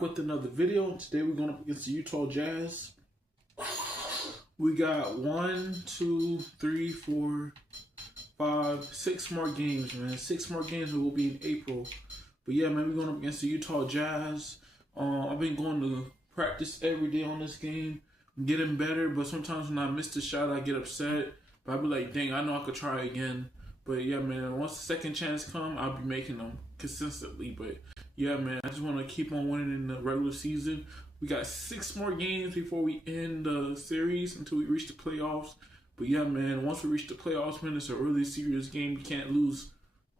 With another video. Today we're going up against the Utah Jazz. We got 1, 2, 3, 4, 5, 6 more games, man. 6 more games. It will be in April. But yeah, man, we're going up against the Utah Jazz. I've been going to practice every day on this game. I'm getting better, but sometimes when I miss the shot, I get upset. But I'll be like, dang, I know I could try again. But yeah, man, once the second chance comes, I'll be making them consistently. But yeah, man, I just want to keep on winning in the regular season. We got 6 more games before we end the series until we reach the playoffs. But yeah, man, once we reach the playoffs, man, it's a really serious game. You can't lose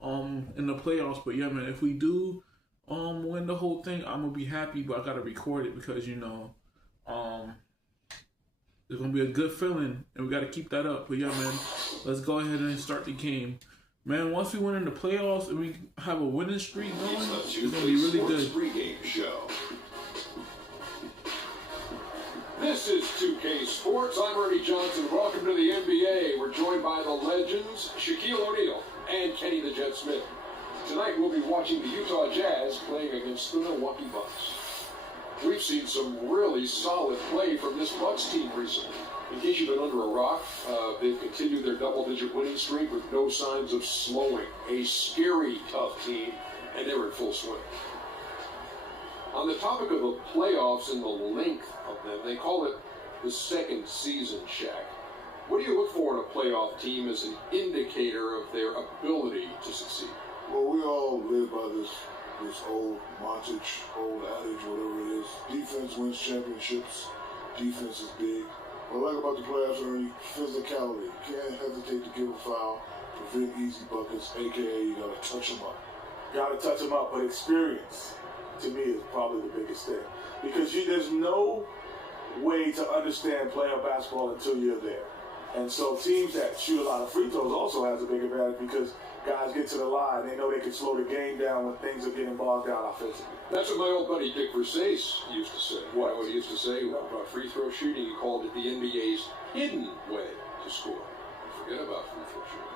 in the playoffs. But yeah, man, if we do win the whole thing, I'm gonna be happy. But I gotta record it because it's gonna be a good feeling, and we gotta keep that up. But yeah, man, let's go ahead and start the game. Man, once we win in the playoffs and we have a winning streak going, it's gonna be really good. Pregame show. This is 2K Sports. I'm Ernie Johnson. Welcome to the NBA. We're joined by the legends Shaquille O'Neal and Kenny the Jet Smith. Tonight we'll be watching the Utah Jazz playing against the Milwaukee Bucks. We've seen some really solid play from this Bucks team recently. In case you've been under a rock, they've continued their double-digit winning streak with no signs of slowing. A scary, tough team, and they're in full swing. On the topic of the playoffs and the length of them, they call it the second season, Shaq. What do you look for in a playoff team as an indicator of their ability to succeed? Well, we all live by this old montage, old adage, whatever it is. Defense wins championships. Defense is big. What I like about the playoffs are physicality. You can't hesitate to give a foul, prevent easy buckets, a.k.a. you got to touch them up. Got to touch them up, but experience, to me, is probably the biggest thing. Because there's no way to understand playoff basketball until you're there. And so teams that shoot a lot of free throws also has a big advantage because guys get to the line. They know they can slow the game down when things are getting bogged down offensively. That's what my old buddy Dick Versace used to say. What? What he used to say about free throw shooting, he called it the NBA's hidden way to score. Forget about free throw shooting.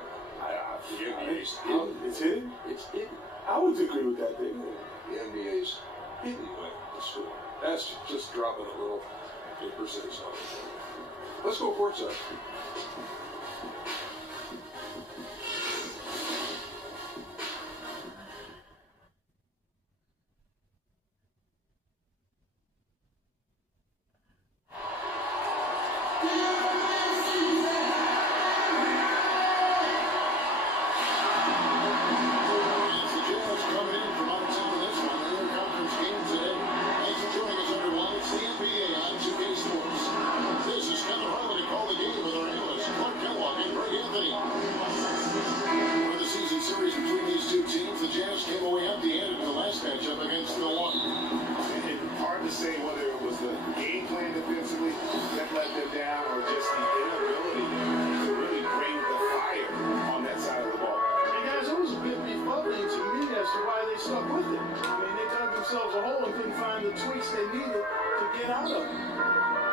The NBA's hidden. It's hidden? It's hidden. I would agree with that, Dick. The NBA's hidden way to score. That's just dropping a little Dick Versace on it. Let's go courtside.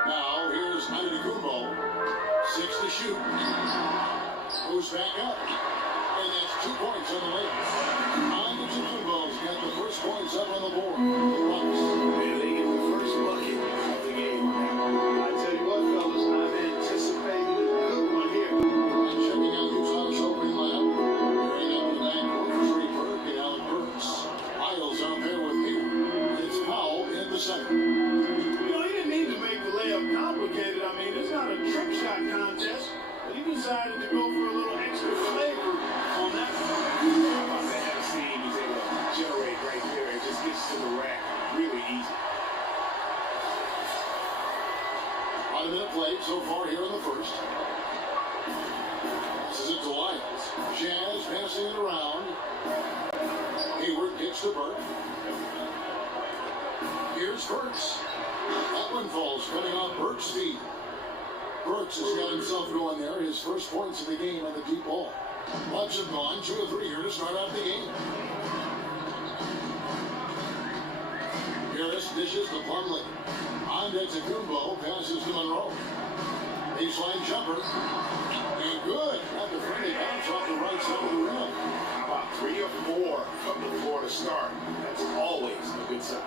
Now, here's Antetokounmpo. 6 to shoot. Goes back up. And that's 2 points on the way. Antetokounmpo's got the first points up on the board. The Bucks. Man, they get the first bucket of the game. I tell you what, fellas, I'm anticipating a good one here. And checking out Utah's opening lineup. Hearing up the backcourt for Trey Burke and Alec Burks. Miles out there with Hill. It's Powell in the center. Complicated. I mean, it's not a trick shot contest, but he decided to go for a little extra flavor on that one. About to have a scene he's able to generate right there. It just gets to the rack really easy. 5-minute play so far here in the first. This is it to Lyles. Jazz passing it around. Hayward gets to Burke. Here's Burks. That one falls coming off Burks' feet. Burks has got himself going there. His first points of the game on the deep ball. Watch him gone. 2 or 3 here to start out the game. Harris dishes to Plumlee. Antetokounmpo passes to Monroe. Baseline jumper. And good. Got the friendly bounce off the right side of the rim. How about 3 or 4 from the floor to start? That's always a good sign.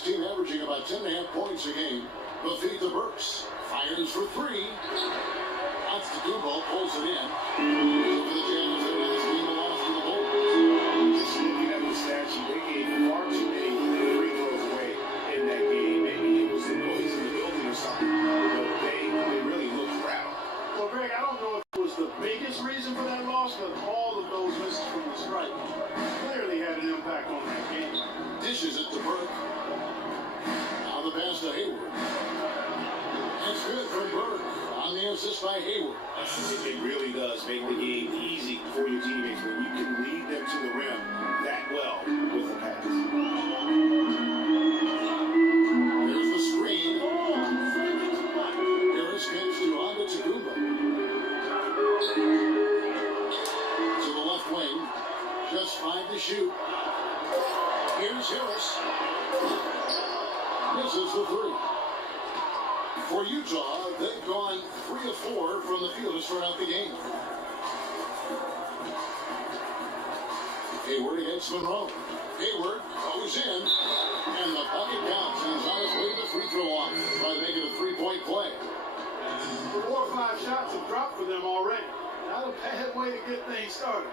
his team averaging about 10.5 points a game. Mafita Burks fires for three. Antetokounmpo pulls it in. For the Jazz, their last game lost to the Bulls. Just looking at the stats, they gave far too many free throws away in that game. Maybe it was the noise in the building or something, but they really looked rattled. Well, Greg, I don't know if it was the biggest reason for that loss, but all of those misses from the stripe clearly had an impact on that game. Dishes it to Burke. Now the pass to Hayward. It's good for Burke on the assist by Hayward. It really does make the game easy for your teammates when you can lead them to the rim that well with a pass. There's the screen. Harris gets to Antetokounmpo. To the left wing. Just 5 to shoot. Here's Harris. Misses the three. For Utah, they've gone 3 of 4 from the field to start out the game. Hayward against Monroe. Hayward goes in, and the bucket counts. He's on his way to the free throw line. Try to make it a 3-point play. 4 or 5 shots have dropped for them already. Not a bad way to get things started.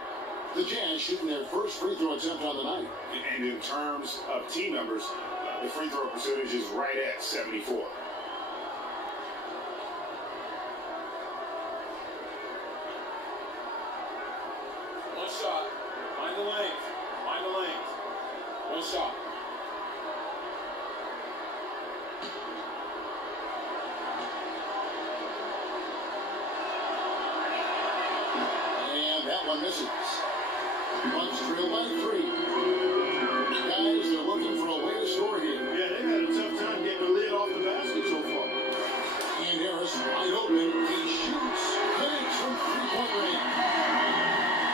The Jazz shooting their first free throw attempt on the night. And in terms of team numbers, the free throw percentage is right at 74. One shot. Find the lane. Find the lane. One shot. And that one misses. Bucks trail by 3. Guys, they're looking for a way to score here. Yeah, they've had a tough time getting the lid off the basket so far. Ian Harris wide open. He shoots. Big from 3-point range.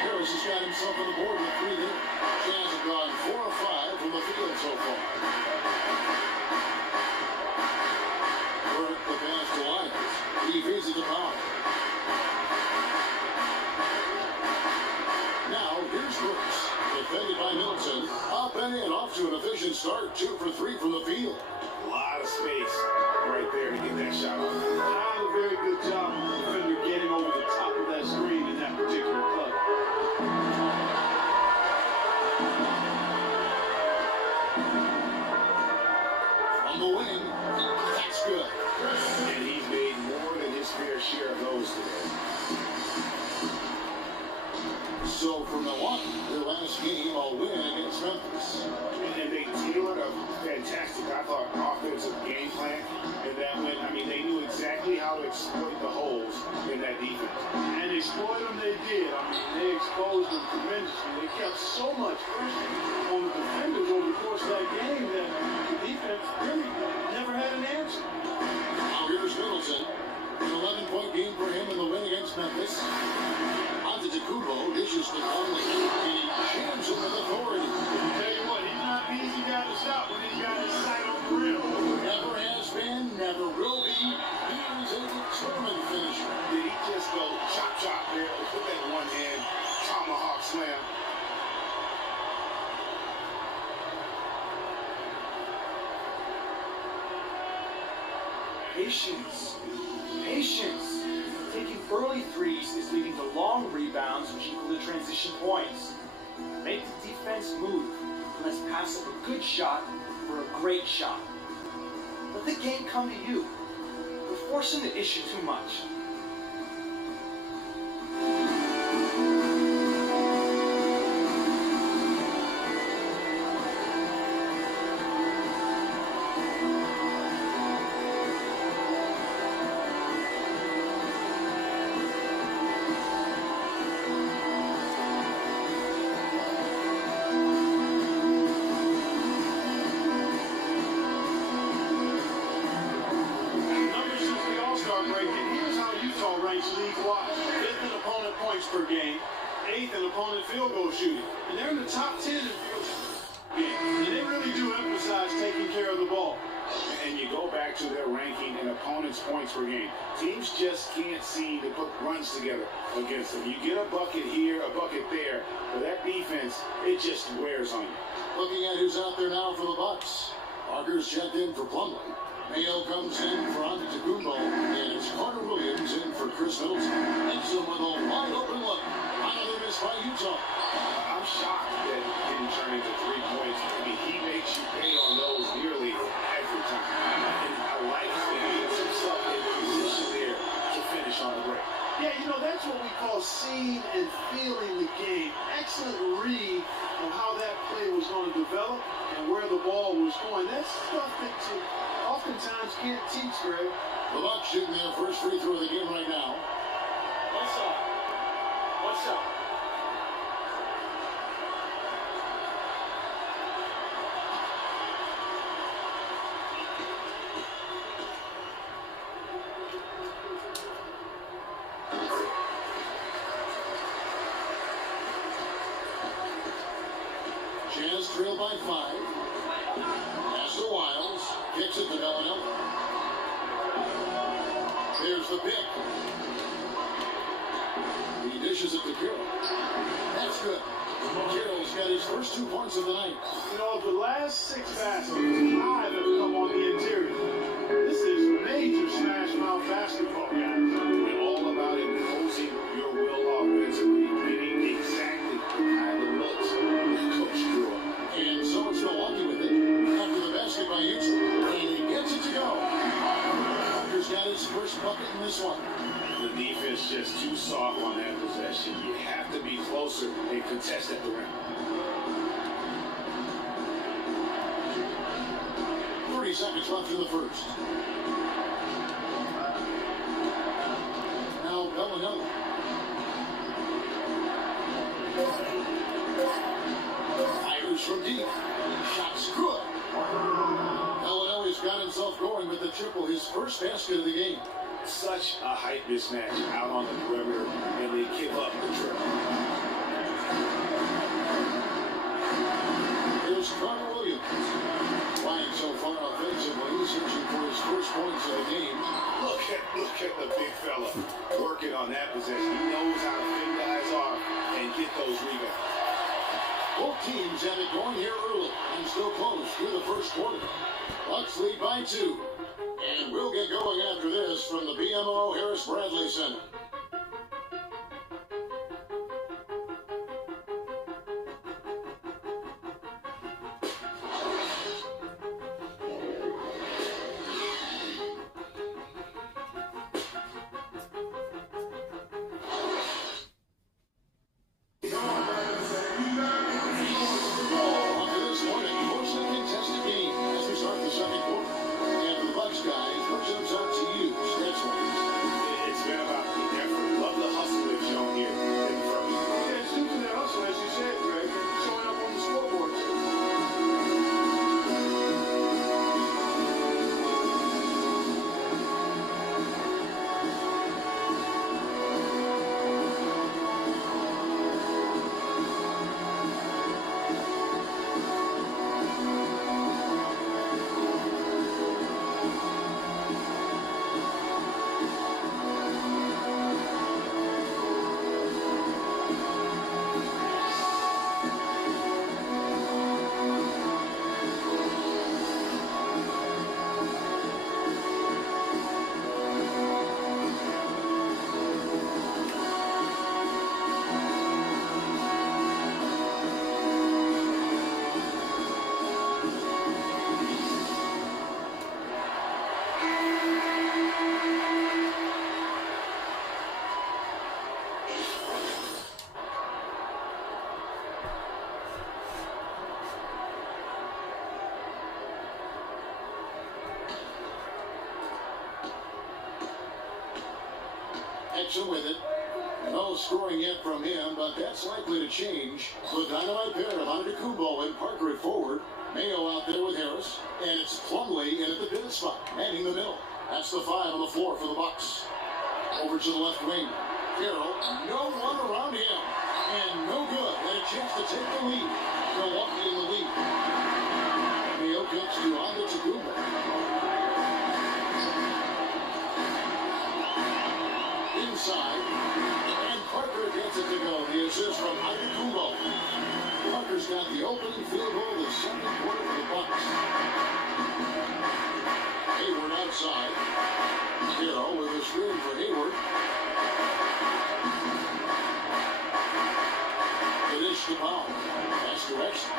Harris has got himself on the board with 3 there. Jazz have gone 4 of 5 from the field so far. Burke the pass to Lyons. He feeds it to Powell. Now here's Brooks. Defended by Middleton. Up and in. Off to an efficient start. 2 for 3 from the field. A lot of space right there to get that shot off. Not a very good job of the defender getting over the top of that screen in that particular play. On the wing. That's good. And he's made more than his fair share of those today. So for Milwaukee, their last game, a win against Memphis. And they tailored a fantastic, I thought, offensive game plan in that win. I mean, they knew exactly how to exploit the holes in that defense. And exploit them they did. I mean, they exposed them tremendously. They kept so much pressure on the defenders over the course of that game that the defense really never had an answer. Now here's Middleton. An 11-point game for him in the win against Memphis. Antetokounmpo dishes to Conley. He jams it with authority. Tell you what, he's not an easy guy to stop when he's got his sight on the rim. Never has been, never will be. He is a determined finisher. Did he just go chop, chop there, put that in one hand, tomahawk slam? Patience. Patience. Taking early threes is leading to long rebounds, which equal to transition points. Make the defense move. Let's pass up a good shot for a great shot. Let the game come to you. We're forcing the issue too much. League-wide, 5th in opponent points per game, 8th in opponent field goal shooting, and they're in the top 10 in field game. And they really do emphasize taking care of the ball. And you go back to their ranking in opponents' points per game. Teams just can't seem to put runs together against them. You get a bucket here, a bucket there, but that defense, it just wears on you. Looking at who's out there now for the Bucks. Parker's checked in for Plumlee. Mayo comes in for Antetokounmpo, and it's Carter Williams in for Chris Middleton. Exum with a wide open look. Another miss by Utah. I'm shocked that he didn't turn into 3 points. I mean, he makes you pay on those nearly every time. And I like how he gets himself in position there to finish on the break. Yeah, you know, that's what we call seeing and feeling the game. Excellent read on how that play was going to develop and where the ball was going. That's stuff that you oftentimes can't teach, Greg. The Bucks shooting their first free throw of the game right now. What's up? What's up? Jazz trail by 5. Pass to Wiles. Kicks it to Bellinelli. There's the pick. He dishes it to Carroll. That's good. Carroll's got his first 2 points of the night. You know, the last 6 baskets, 5 have come on the interior. This is major smash mouth basketball, guys. It's all about imposing your will offensively, getting exactly the kind of looks that Coach drew up. And so it's Milwaukee with it. After the basket by Utah. And he gets it to go. Parker's got his first bucket in this one. The defense just too soft on that possession. You have to be closer and contest at the rim. 30 seconds left in the first. Now Bellinelli. Fires from deep. Shot's good. Bellinelli's got himself going with the triple, his first basket of the game. Such a height mismatch out on the perimeter, and they give up the triple. Here's Carter Williams. Flying so far offensively, he's searching for his first points of the game. Look at the big fella working on that possession. He knows how to fit guys off and get those rebounds. Both teams have it going here early and still close through the first quarter. Bucks lead by 2. And we'll get going after this from the BMO Harris Bradley Center. It's been about the effort. Love the hustle they've shown here in the first. Yeah, it's due to that hustle, as you said, Greg, showing up on the scoreboard. Exum with it. No scoring yet from him, but that's likely to change. The dynamite pair of Antetokounmpo and Parker at forward. Mayo out there with Harris. And it's Plumlee in at the pivot spot, manning the middle. That's the 5 on the floor for the Bucks. Over to the left wing. Carroll, no one around him. And no good. And a chance to take the lead. Milwaukee in the lead. Mayo comes to Antetokounmpo. Inside. And Parker gets it to go. The assist from Antetokounmpo. Parker's Hayward's got the opening field goal of the second quarter for the Bucks. Hayward outside. Carroll with a screen for Hayward. The dish to Powell. Pass direction.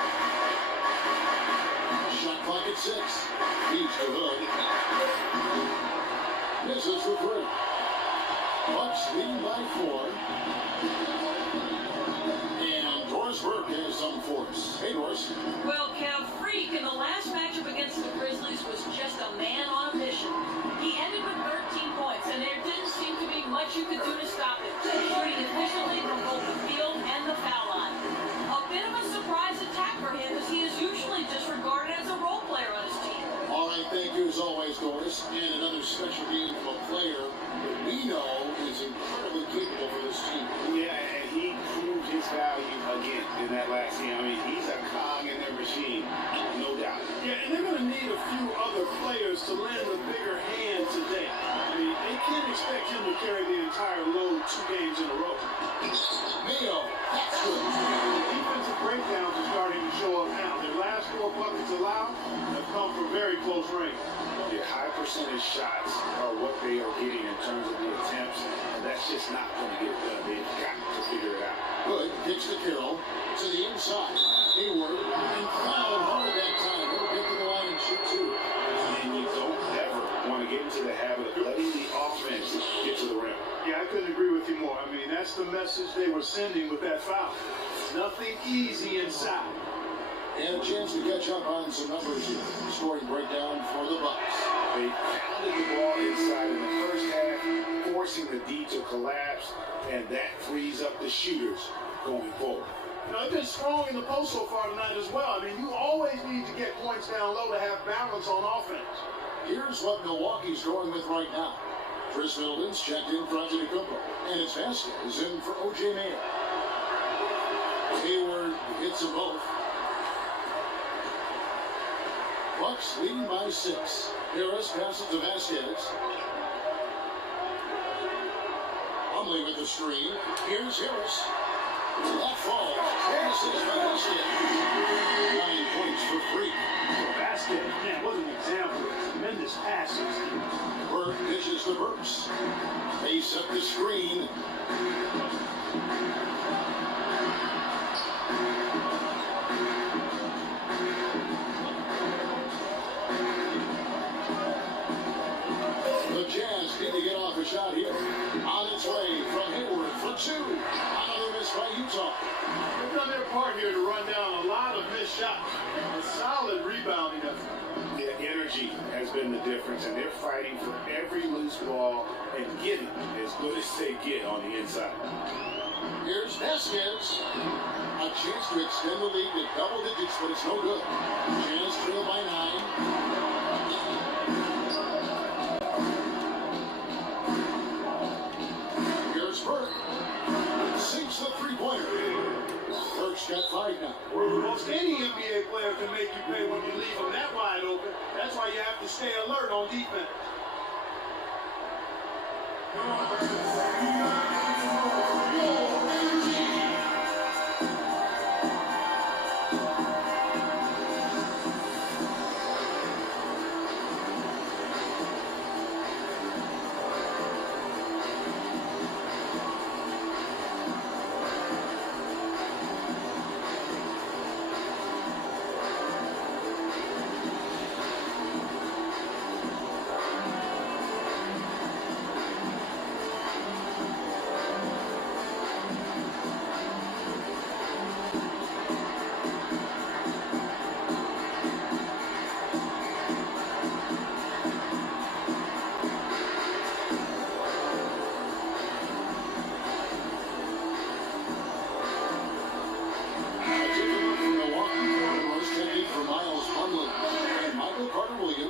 Shot clock at 6. Feeds to Hood. Misses for 3. Bucks leading by 4. And Doris Burke has some for us. Hey, Doris. Well, Kev, Freak in the last matchup against the Grizzlies was just a man on a mission. He ended with 13 points, and there didn't seem to be much you could do to stop him, shooting efficiently from both the field and the foul line. A bit of a surprise attack for him, as he is usually disregarded as a role player on his team. All right, thank you as always, Doris. And another special game from a player that we know is incredibly capable for this team. Yeah, and he proved his value again in that last game. I mean, he's a cog in their machine, no doubt. Yeah, and they're going to need a few other players to lend a bigger hand today. I mean, they can't expect him to carry the entire load 2 games in a row. Mayo, that's good. Defensive breakdowns are starting to show up now. Their last 4 buckets allowed have come from very close range. Yeah, high percentage shots are what they are getting in terms of the attempts, and that's just not going to get it done. They've got to figure it out. Hood kicks to Carroll to the inside. Hayward and fouled hard that time. He'll get to the line and shoot 2. And you don't ever want to get into the habit of letting the offense get to the rim. Yeah, I couldn't agree with you more. I mean, that's the message they were sending with that foul. Nothing easy inside. And a chance to catch up on some numbers here. Scoring breakdown for the Bucks. They pounded the ball inside in the first half, forcing the D to collapse, and that frees up the shooters going forward. You know, they've been strong in the post so far tonight as well. I mean, you always need to get points down low to have balance on offense. Here's what Milwaukee's going with right now. Chris Middleton's checked in for Antetokounmpo, and it's Vasquez in for O.J. Mayo. Hayward hits them both. Bucks leading by 6. Harris passes to Vasquez. Plumlee with the screen. Here's Harris. That falls. Harris is by Vasquez. 9 points for Freak. Vasquez, man, what an example of tremendous passes. Burke pitches to Burks. They set the screen. The Jazz need to get off a shot here. On its way from Hayward for 2. Another miss by Utah. They've done their part here to run down a lot of missed shots. A solid rebounding effort. The energy has been the difference, and they're fighting for every loose ball and getting as good as they get on the inside. Here's Vasquez. A chance to extend the lead to double digits, but it's no good. Jazz trail by 9. Burke sinks the 3-pointer. Burke's got 5 now. Most any NBA player can make you pay when you leave them that wide open. That's why you have to stay alert on defense.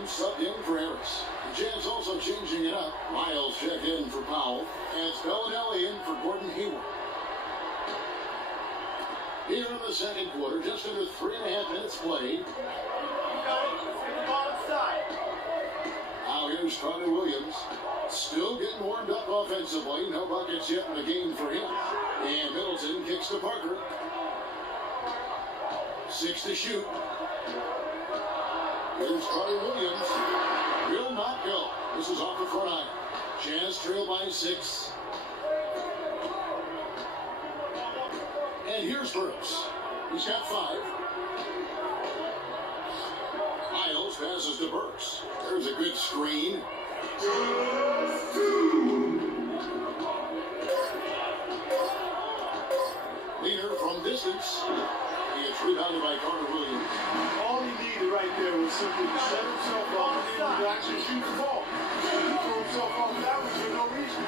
Subbed in for Harris. The Jazz also changing it up. Miles checked in for Powell. And it's Bellinelli in for Gordon Hayward. Here in the second quarter, just under 3.5 minutes played. Now here's Carter Williams. Still getting warmed up offensively. No buckets yet in the game for him. And Middleton kicks to Parker. 6 to shoot. Here's Carter Williams. Will not go. This is off the front iron. Jazz trail by 6. And here's Burks. He's got 5. Miles passes to Burks. There's a good screen. Leaner from distance. He gets rebounded by Carter Williams. All he needed right there was simply to set himself up and then to actually shoot the ball. He threw himself off balance for no reason.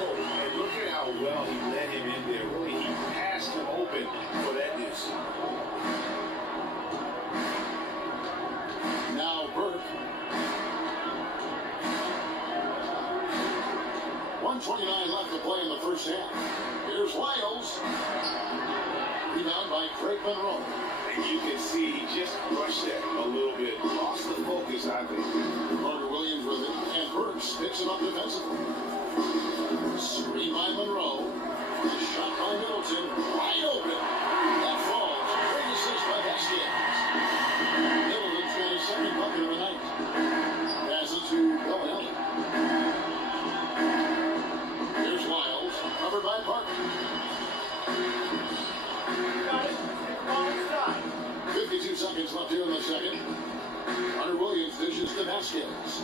Oh, and look at how well he led him in there. Really, he passed him open for that deuce. Now Burke. 1:29 left to play in the first half. Here's Wiles. Rebound by Craig Monroe. And you can see he just rushed that a little bit. Lost the focus, I think. Carter Williams with it. And Burks picks him up defensively. Screen by Monroe. Shot by Middleton. Wide open. That falls. Great assist by Vasquez. Middleton's got his second bucket of the night. Passes to Bellinelli. Here's Wiles. Covered by Parker. 52 seconds left here in the second. Carter Williams dishes to Vasquez.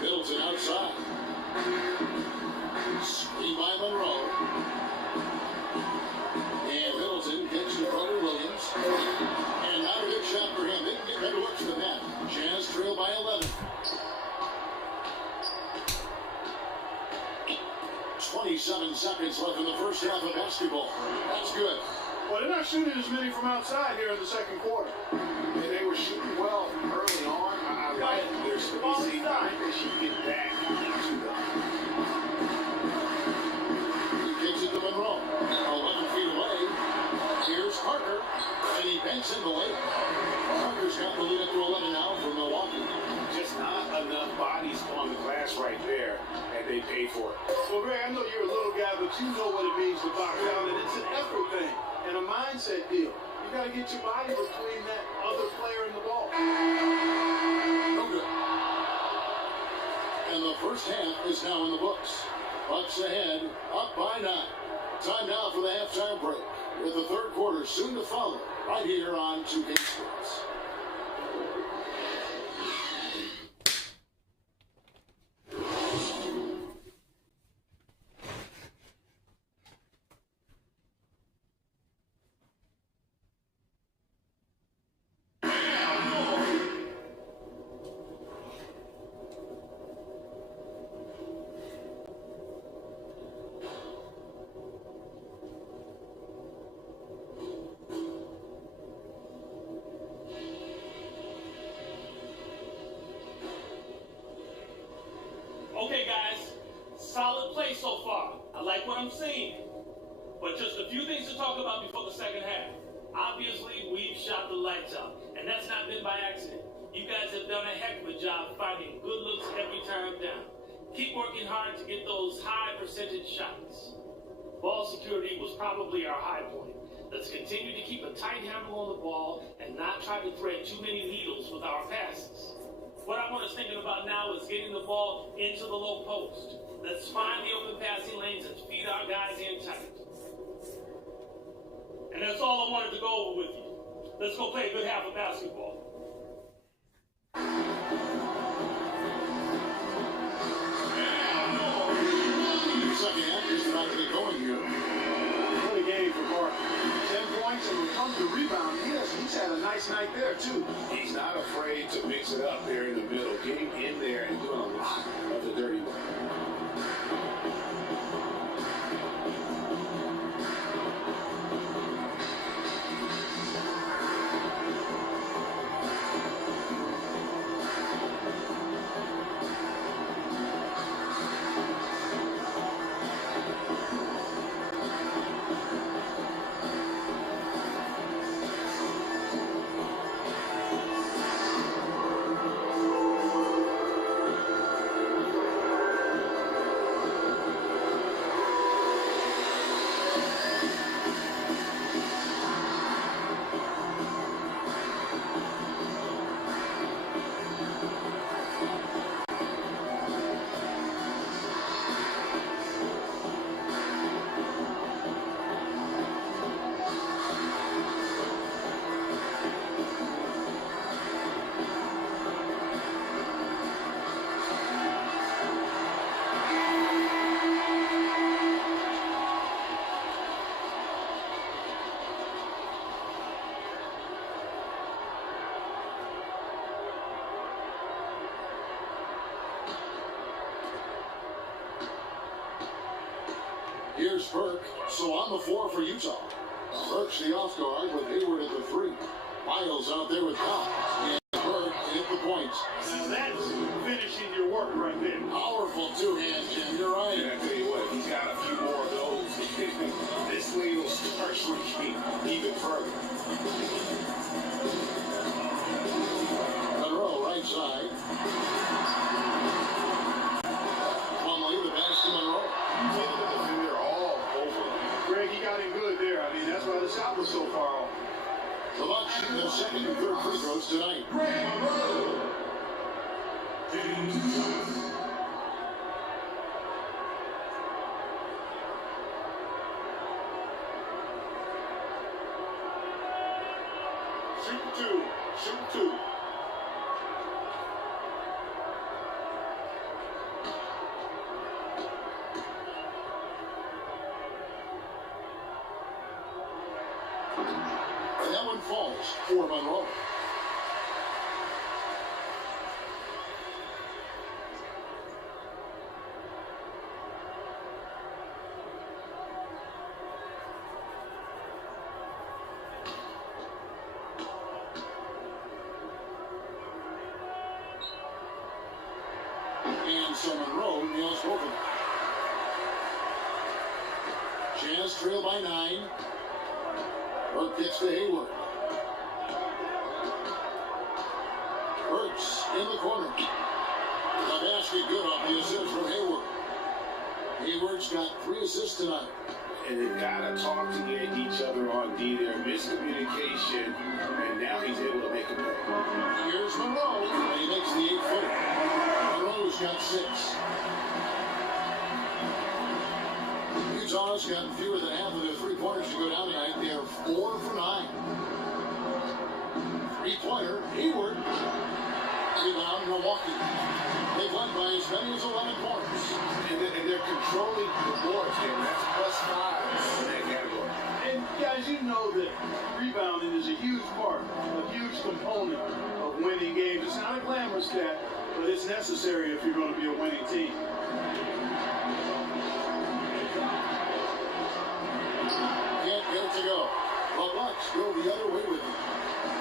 Middleton outside. Screen by Monroe. And Middleton gets to Carter Williams. And not a good shot for him. They can get better looks than that. Jazz trail by 11. 27 seconds left in the first half of basketball. That's good. Well, they're not shooting as many from outside here in the second quarter. And they were shooting well early on. I like their spacing. I think they should get back to them. He kicks it to Monroe. 11 feet away. Here's Parker. And he banks in the lane. Parker's got the lead up to 11 now for Milwaukee. Just not enough bodies on the glass right there, and they paid for it. Well, Greg, I know you're a little guy, but you know what it means to box out, and it's an effort thing and a mindset deal. You got to get your body between that other player and the ball. No good. And the first half is now in the books. Bucks ahead, up by 9. Time now for the halftime break, with the third quarter soon to follow, right here on 2K Sports. Okay, guys, solid play so far. I like what I'm seeing. But just a few things to talk about before the second half. Obviously, we've shot the lights out, and that's not been by accident. You guys have done a heck of a job finding good looks every time down. Keep working hard to get those high percentage shots. Ball security was probably our high point. Let's continue to keep a tight handle on the ball and not try to thread too many needles with our passes. What I want us thinking about now is getting the ball into the low post. Let's find the open passing lanes and feed our guys in tight. And that's all I wanted to go over with you. Let's go play a good half of basketball. Second half is about to get going here. What a game for Parker. 10 points, and when it comes to rebound, he's had a nice night there, too. He's not afraid to mix it up there in the middle, getting in there and doing a lot of the dirty work. Here's Burke. So on the floor for Utah. Burke's the off guard with Hayward at the 3. Miles out there with Cox. And Burke hit the points. Now that's finishing your work right there. Powerful two-hand jam. You're right. And I tell you what, he's got a few more of those. This lead will start shrinking even further. Monroe, right side. Plumlee, the pass to Monroe. The defender all over. Greg, he got him good there. I mean, that's why the shot was so far off. The Bucks shoot the second and third free throws tonight. Shoot two. Shoot two. And that one falls for Monroe. And so Monroe nails both of them. Jazz trail by 9. Burke gets to Hayward. Burks in the corner. The basket good off the assist from Hayward. Hayward's got 3 assists tonight. And they've got to talk to get each other on D. There miscommunication, and now he's able to make a play. Here's Monroe, and he makes the 8-footer. Monroe's got 6. Utah's got fewer than half of their three-pointers to go down tonight. They're 4 for 9. Three-pointer, Hayward. Rebound, Milwaukee. They've led by as many as 11 points. And they're controlling the boards, and that's +5 in that category. And guys, you know that rebounding is a huge part, a huge component of winning games. It's not a glamorous stat, but it's necessary if you're going to be a winning team. Can't get it to go. The Bucks go the other way with it.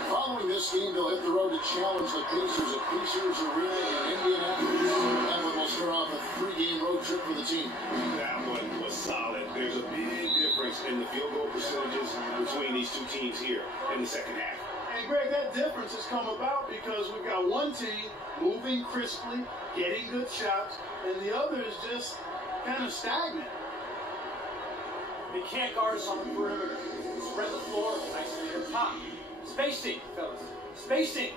Following this game, they'll hit the road to challenge the Pacers at Pacers Arena in Indianapolis. That one will start off a 3-game road trip for the team. That one was solid. There's a big difference in the field goal percentages between these two teams here in the second half. And Greg, that difference has come about because we've got one team moving crisply, getting good shots, and the other is just kind of stagnant. They can't guard us on the perimeter. Spread the floor nicely at the top. Spacing, fellas. Spacing.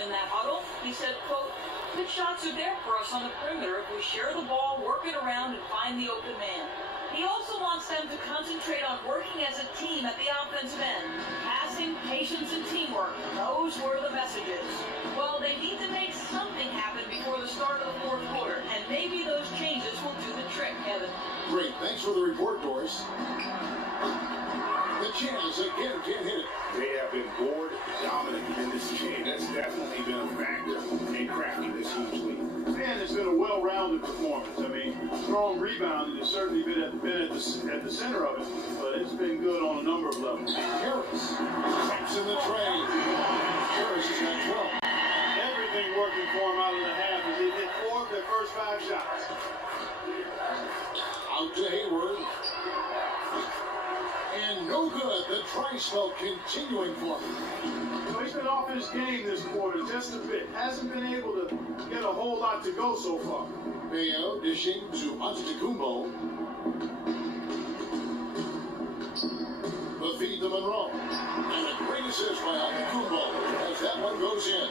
In that huddle, he said, quote, "Good shots are there for us on the perimeter if we share the ball, work it around, and find the open man." He also wants them to concentrate on working as a team at the offensive end. Passing, patience, and teamwork. Those were the messages. Well, they need to make something happen before the start of the fourth quarter, and maybe those changes will do the trick, Kevin. Great. Thanks for the report, Doris. The Jazz again can't hit it. They have been board dominant in this game. That's definitely been a factor in crafting this huge lead. And it's been a well-rounded performance. I mean, strong rebounding has certainly been at the center of it, but it's been good on a number of levels. Harris taps in the tray. Harris has got 12. Everything working for him out of the half as they hit 4 of their first 5 shots. Out to Hayward. And no good. The dry spell continuing for him. He's been off his game this quarter just a bit. Hasn't been able to get a whole lot to go so far. Mayo dishing to Antetokounmpo. The feed to Monroe. And a great assist by Antetokounmpo as that one goes in.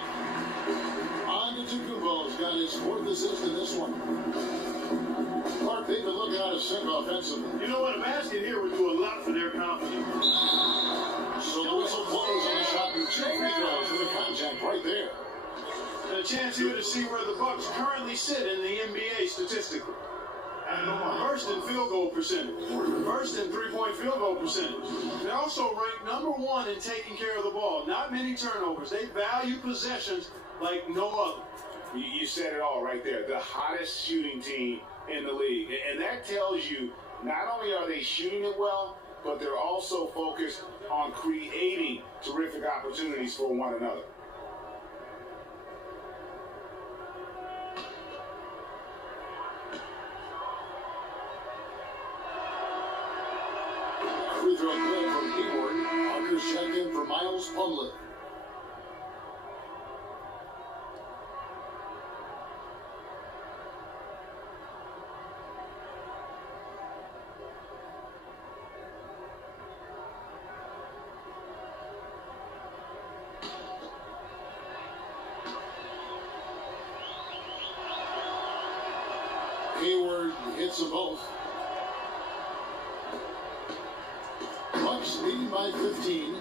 Antetokounmpo's got his 4th assist in this one. Clark, they've been looking out of sync offensively. You know what? A basket here would do a lot for their confidence. So the whistle blows on the shot and 2 free throws for the contact right there. And a chance here to see where the Bucks currently sit in the NBA statistically. First in field goal percentage. First in three-point field goal percentage. They also rank number 1 in taking care of the ball. Not many turnovers. They value possessions like no other. You said it all right there. The hottest shooting team in the league. And that tells you not only are they shooting it well, but they're also focused on creating terrific opportunities for one another. Free throw good from Hayward. Parker's checked in for Miles Plumlee. Hayward hits them both. Bucks leading by 15.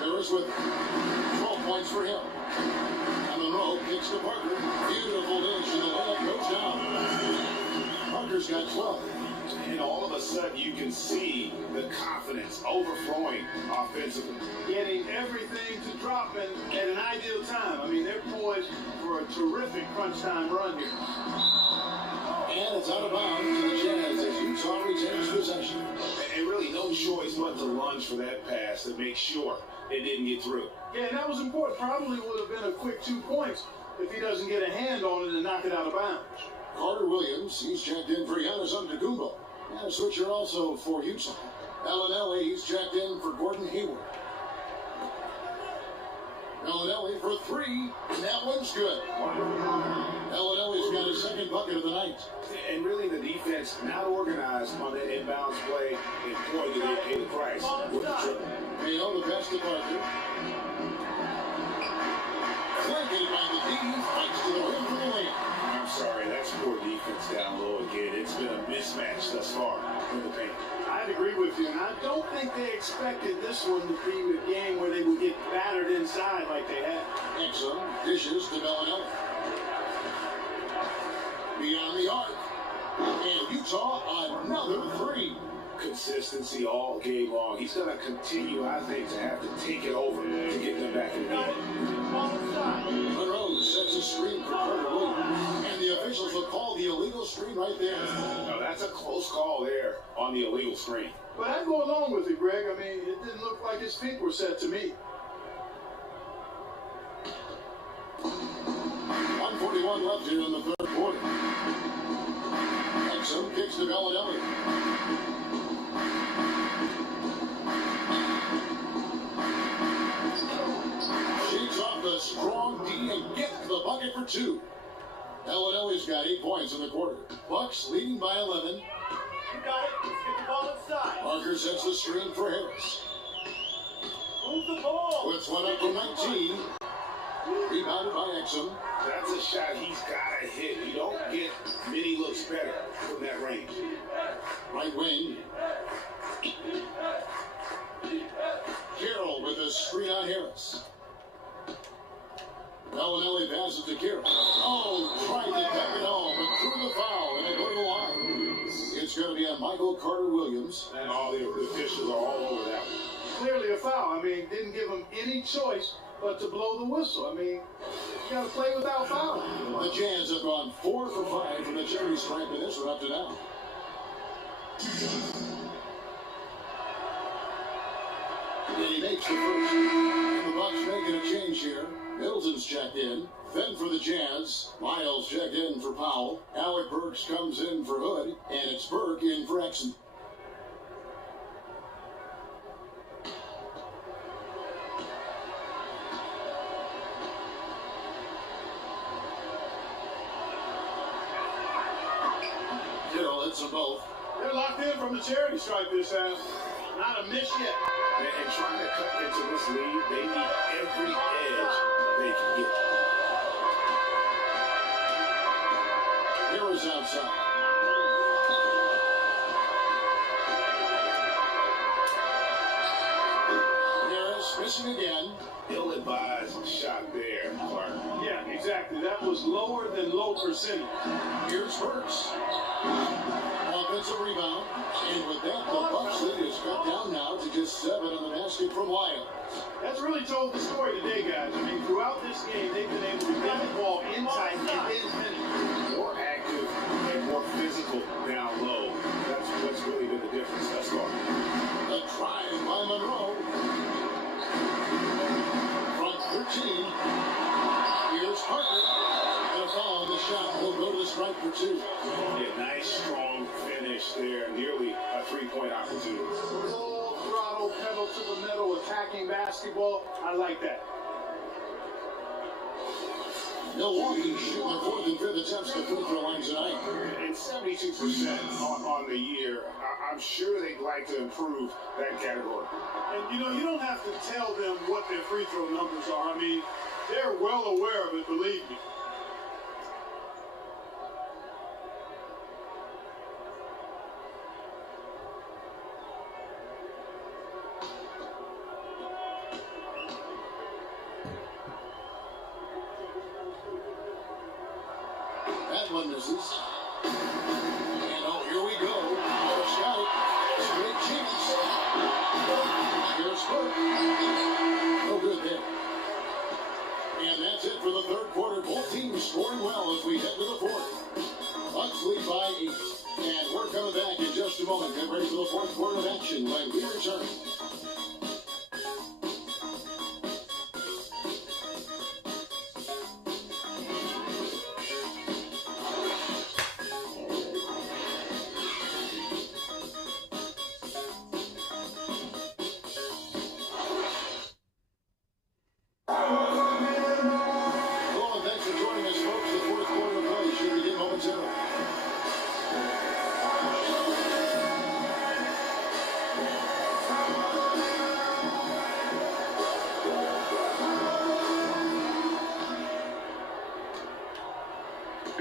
Harris with 12 points for him. And Monroe kicks to Parker. Beautiful dish, and the layup goes down. Parker's got 12. And all of a sudden, you can see the confidence overflowing offensively. Getting everything to drop at an ideal time. I mean, they're poised for a terrific crunch time run here. And it's out of bounds to the Jazz as Utah retains possession. And really no choice but to lunge for that pass to make sure it didn't get through. Yeah, and that was important. Probably would have been a quick 2 points if he doesn't get a hand on it and knock it out of bounds. Carter Williams, he's checked in for Giannis Antetokounmpo. And a switcher also for Utah. Bellinelli, he's checked in for Gordon Hayward. Bellinelli for 3, and that one's good. Bellinelli's got his 2nd bucket of the night. And really the defense not organized on that inbounds play and boy, did they pay the price with the triple. Mayo, the pass to Parker. Flanking by the D, fights to the rim for the layup. I'm sorry, that's poor defense down low again. It's been a mismatch thus far in the paint. I'd agree with you, and I don't think they expected this one to be a game where they would get battered inside like they had. Exum dishes to Bellinelli. Beyond the arc. And Utah, another 3. Consistency all game long. He's going to continue, I think, to have to take it over to get them back in the game. Monroe sets a screen for Carter Williams. And the officials will call the illegal screen right there. No, that's a close call there on the illegal screen. But I'd go along with it, Greg. I mean, it didn't look like his feet were set to me. 1:41 left here in the 3rd quarter. Exum kicks to Bellinelli. Shakes off the strong D and gets the bucket for 2. Bellinelli's got 8 points in the quarter. Bucks leading by 11. You got it. Let's get the ball inside. Parker sets the screen for Harris. Move the ball. Puts one up from 19. Rebounded by Exum. That's a shot he's got to hit. You don't get many looks better from that range. Right wing. Carroll with a screen on Harris. Bellinelli passes to Carroll. Oh, tried to tap it home, but threw the foul, and they go to the line. It's going to be on Michael Carter Williams. And all the officials are all over that one. Clearly a foul. I mean, didn't give him any choice but to blow the whistle. I mean, you got to play without fouling. The Jazz have gone 4 for 5 from the cherry stripe in this one up to now. And he makes the first. And the Bucks making a change here. Middleton's checked in. Then for the Jazz, Miles checked in for Powell. Alec Burks comes in for Hood, and it's Burke in for Exum. Carroll hits them both. They're locked in from the charity stripe this half. Not a miss yet. And trying to cut into this lead, they need every edge they can get. Harris outside. Harris missing again. Ill-advised shot there, Clark. Yeah, exactly. That was lower than low percentage. Here's Burks. Offensive rebound. And with that, the Bucks lead is cut down now to just 7 on the basket from Wild. That's really told the story today, guys. I mean, throughout this game, they've been able to get the ball in tight and then finish. More active and more physical down low. That's what's really been the difference thus far. A drive by Monroe. From 13. Here's Harper. And a foul on the shot will go to the strike for 2. Yeah, nice, strong finish there. Nearly a three-point opportunity. Full throttle, pedal to the metal, attacking basketball. I like that. Milwaukee shooting their 4th and 5th attempts to free throw line tonight. And 72% on the year. I'm sure they'd like to improve that category. And, you know, you don't have to tell them what their free throw numbers are. I mean, they're well aware of it, believe me. That one misses. And oh, here we go. Burke's got it. Straight chance. Here's Burke. No good there. And that's it for the third quarter. Both teams scoring well as we head to the 4th. Bucks lead by 8. And we're coming back in just a moment. Get ready for the 4th quarter of action when we return.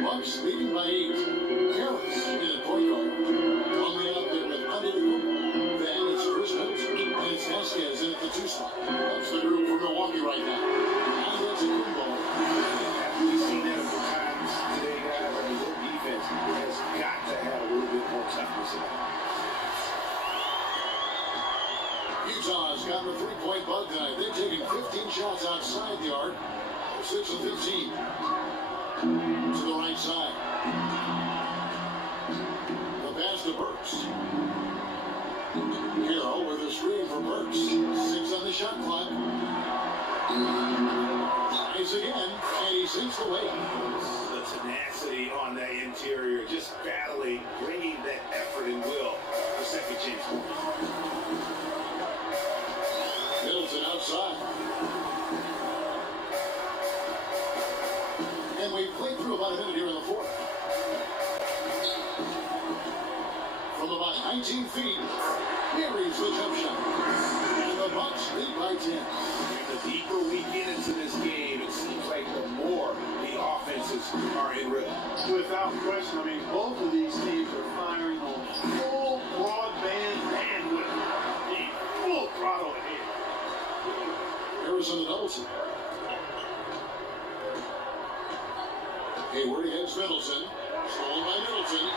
Bucks leading by 8. Harris in the point guard. On the out there with Antetokounmpo. Then it's Chris Middleton. And it's Vasquez in at the 2 spot. That's the group for Milwaukee right now. Antetokounmpo. We've seen that a few times today, guys. I mean, their defense has got to have a little bit more toughness in it. Utah's got the 3-point bug tonight. They're taking 15 shots outside the arc. 6 of 15. To the right side. The pass to Burks. Carroll with a screen for Burks. 6 on the shot clock. Tries again, and he sinks the way. The tenacity on that interior, just battling, bringing that effort and will for second chance points. Middleton outside. And we've played through about a minute here in the 4th. From about 19 feet, buries the jump shot. And the Bucks lead by 10. And the deeper we get into this game, it seems like the more the offenses are in rhythm. Without question, I mean, both of these teams are firing on full broadband bandwidth. Full throttle ahead. Arizona Middleton. Hayward against Middleton. Stolen by Middleton.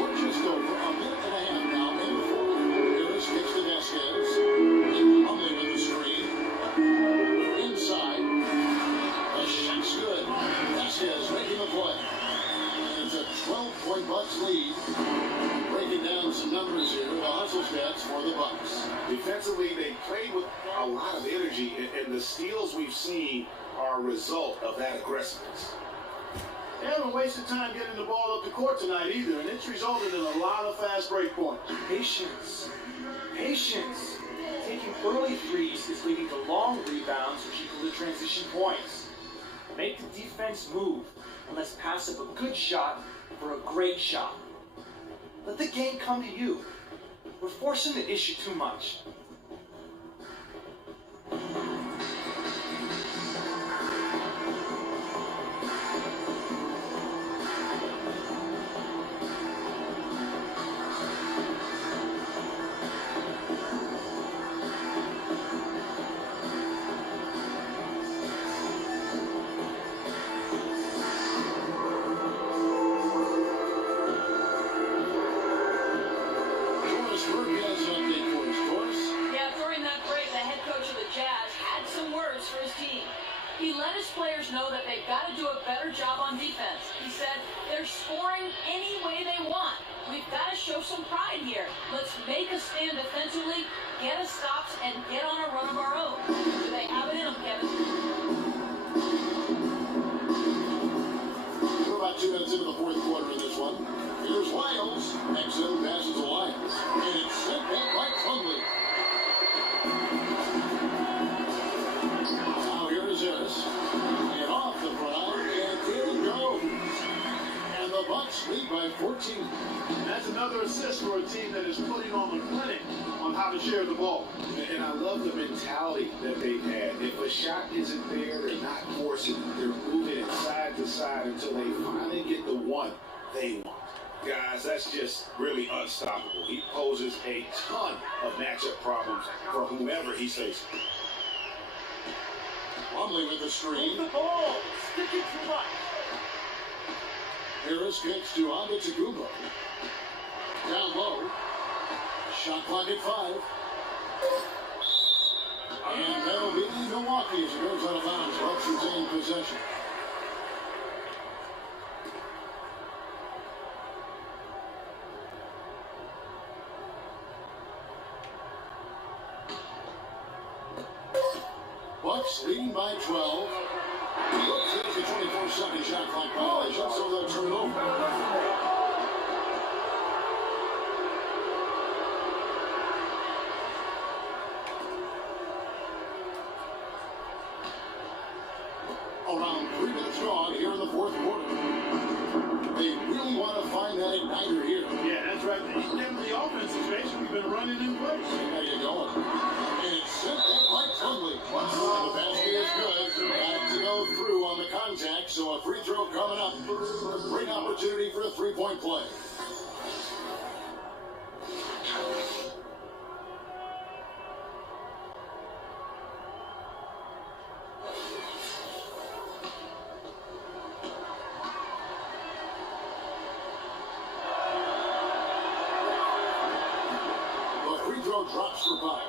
We're just over a minute and a half now in the 4th. Harris gets to Vasquez. Humbly with the screen. Inside. The shot's good. Vasquez making the play. And it's a 12-point Bucks lead. Breaking down over some numbers here. The hustle stats for the Bucks. Defensively, they played with a lot of energy, and the steals we've seen are a result of that aggressiveness. They haven't wasted time getting the ball up the court tonight either, and it's resulted in a lot of fast break points. Patience. Patience. Taking early threes is leading to long rebounds, which equal to transition points. Make the defense move, and let's pass up a good shot for a great shot. Let the game come to you. We're forcing the issue too much. He let his players know that they've got to do a better job on defense. He said, they're scoring any way they want. We've got to show some pride here. Let's make a stand defensively, get us stops, and get on a run of our own. Do they have it in them, Kevin? We're about 2 minutes into the fourth quarter in this one. Here's Wiles. Next zone passes to Lyons. And it's sent back by Plumlee. Now here is Harris. And off the front, and there it goes. And the Bucks lead by 14. That's another assist for a team that is putting on the clinic on how to share the ball. And I love the mentality that they've had. If a shot isn't there, they're not forcing it. They're moving it side to side until they finally get the one they want. Guys, that's just really unstoppable. He poses a ton of matchup problems for whomever he's facing. Plumlee with the screen. Move the ball. Stick it too much. Harris kicks to Antetokounmpo. Down low. Shot clock at 5. And that'll be Milwaukee as it goes out of bounds. Bucks retain possession. Bucks leading by 12. Bucks hits the 24-second shot clock violation, so they'll turn it over. Around 3 minutes gone here in the fourth quarter. They really want to find that igniter here. Yeah, that's right. The offensive space, we've been running in place. How you going? And it's sent back by Plumlee. And the basket is good. Got to go through on the contact, so a free throw coming up. Great opportunity for a three-point play. Drops for Buck.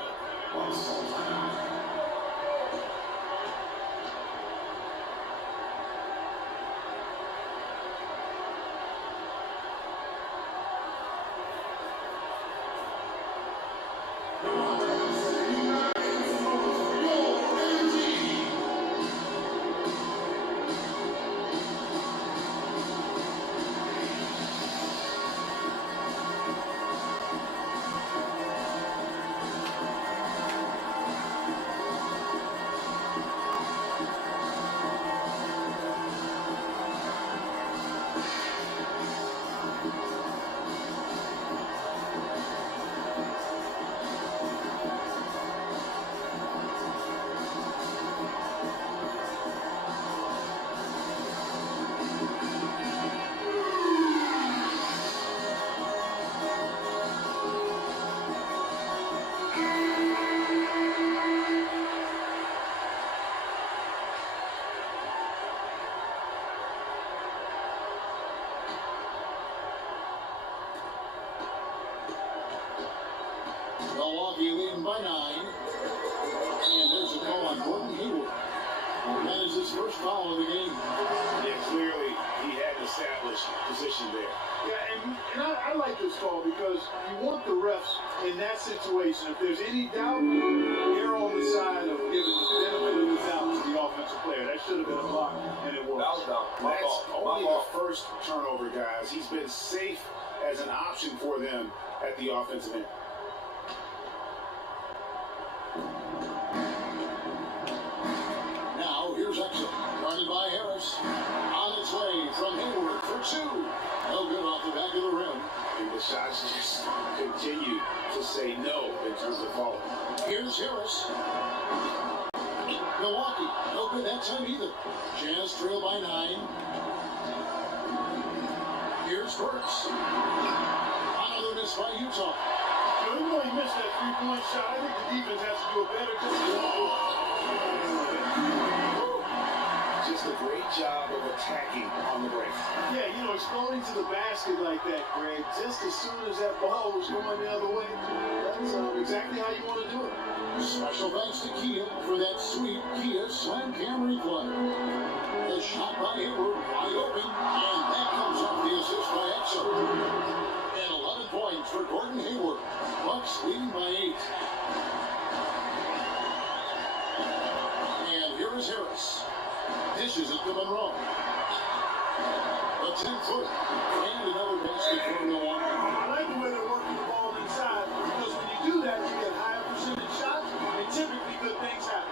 Milwaukee leading by 9. And there's a call on Gordon Hayward. That is his first foul of the game. Yeah, clearly he had an established position there. Yeah, and I like this call because you want the refs in that situation. If there's any doubt, err on the side of giving the benefit of the doubt to the offensive player. That should have been a block, and it was. That's only the first turnover, guys. He's been safe as an option for them at the offensive end. Now, here's Exum, guarded by Harris. On its way from Hayward for two. No good off the back of the rim. And the shots just continue to say no in terms of falling. Here's Harris. Milwaukee, no good that time either. Jazz trail by 9. Here's Burks. Another miss by Utah. Even though he missed that three-point shot, I think the defense has to do a better job. Just a great job of attacking on the break. Yeah, you know, exploding to the basket like that, Greg, just as soon as that ball was going the other way, that's exactly how you want to do it. Special thanks to Kia for that sweet Kia Slam Cam replay. The shot by Hayward, wide open, and that comes off the assist by Exum. And 11 points for Gordon Hayward. Bucks leading by 8. And here is Harris. Dishes it to Monroe. A 10-foot and another basket for Milwaukee. I like the way they're working the ball inside because when you do that, you get higher percentage shots, and typically good things happen.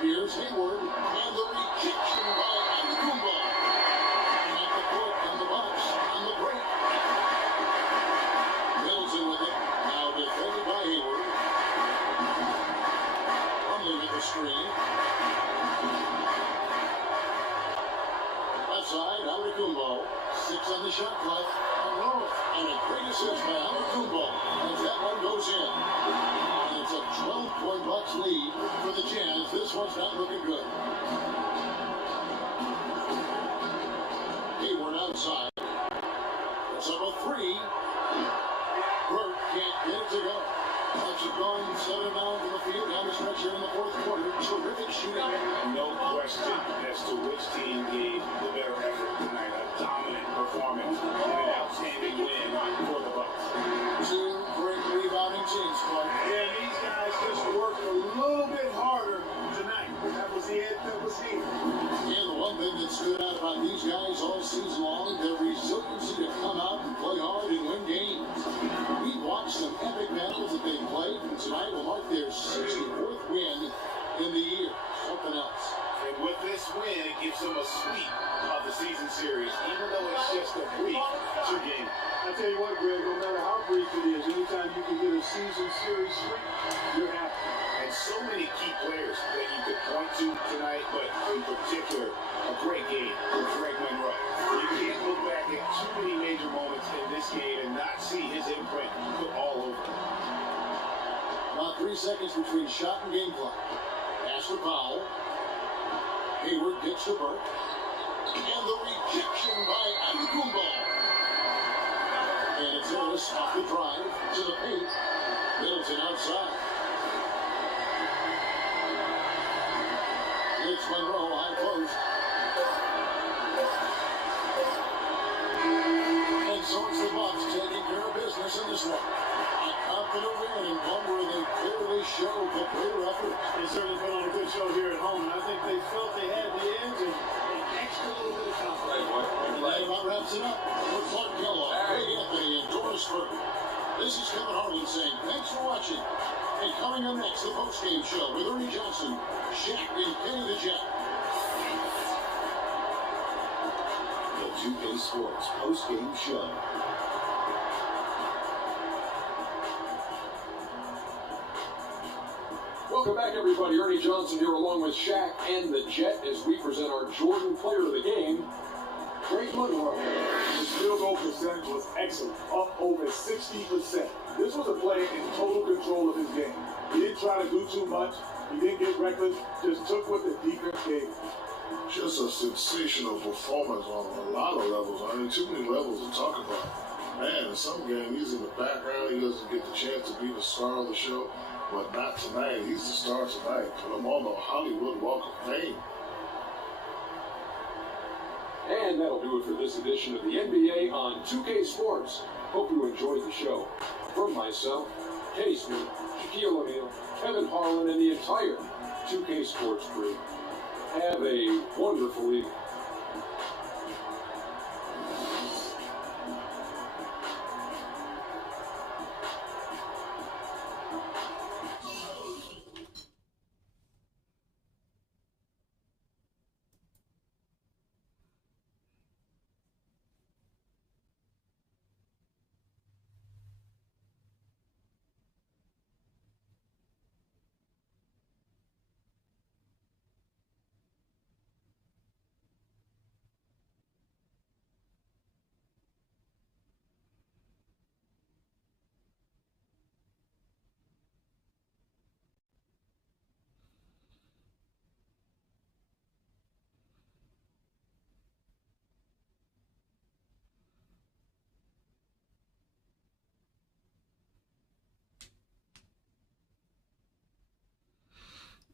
Here's Hayward, and the rejection by Antetokounmpo. And at the court on the box, on the break. Middleton with it, now defended by Hayward. Plumlee with the screen. Left side, Antetokounmpo. 6 on the shot clock. And a great assist by Antetokounmpo as that one goes in. It's a 12-point Bucks lead for the Jazz. This one's not looking good. Hayward outside. It's up a 3. Burke can't get it to go. Bucks have gone 7 down from the field down the stretch here in the fourth quarter. Terrific shooting. No question as to which team gave the better effort tonight. A dominant performance and an outstanding win for the Bucks. 2 great rebounding teams, Clark. Yeah, these guys just worked a little bit harder tonight. That was the edge that was needed. And the one thing that stood out about these guys all season long, their resiliency to come out and play hard and win games. We watched some epic battles that they played, and tonight will mark their 64th win in the year. Something else. And with this win, it gives them a sweep of the season series, even though it's just a brief 2-game. I tell you what, Greg, no matter how brief it is, anytime you can get a season series sweep, you're happy. And so many key players that you could point to tonight, but in particular, a great game from Greg Monroe. You can't look back at too many major moments in this game and not see his imprint put all over it. About 3 seconds between shot and game clock. Pass for Powell. Hayward gets to Burke. And the rejection by Antetokounmpo. And it's Harris off the drive to the paint. Middleton outside. It's Monroe high post. And so it's the Bucks taking care of business in this one. A afternoon in, and one where they clearly showed the greater effort. They certainly put on a good show here at home, and I think they felt they had the edge and an extra little bit of confidence. And that about wraps it up for Clark Kellogg, Greg Anthony, and Doris Burke. This is Kevin Harlan saying thanks for watching. And coming up next, the post-game show with Ernie Johnson, Shaq, and Kenny the Jet. The 2K Sports post-game show. Welcome back, everybody. Ernie Johnson here along with Shaq and the Jet as we present our Jordan Player of the Game, Greg Monroe. His field goal percentage was excellent, up over 60%. This was a player in total control of his game. He didn't try to do too much. He didn't get reckless. Just took what the defense gave him. Just a sensational performance on a lot of levels. I mean, too many levels to talk about. Man, in some game, he's in the background. He doesn't get the chance to be the star of the show. But not tonight. He's the star tonight. Put him on the Hollywood Walk of Fame. And that'll do it for this edition of the NBA on 2K Sports. Hope you enjoyed the show. From myself, Kenny Smith, Shaquille O'Neal, Kevin Harlan, and the entire 2K Sports crew, have a wonderful evening.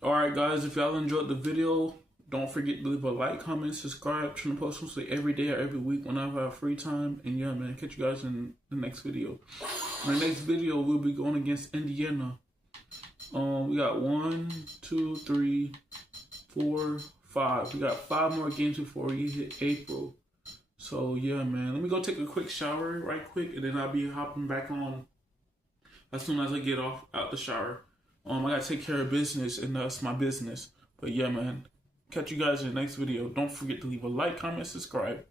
Alright guys, if y'all enjoyed the video, don't forget to leave a like, comment, subscribe. Trying to post mostly every day or every week whenever I have free time. And yeah, man, catch you guys in the next video. In the next video, we'll be going against Indiana. We got 1, 2, 3, 4, 5. We got 5 more games before we hit April. So yeah, man, let me go take a quick shower right quick, and then I'll be hopping back on as soon as I get out the shower. I gotta take care of business, and that's my business. But yeah, man, catch you guys in the next video. Don't forget to leave a like, comment, subscribe.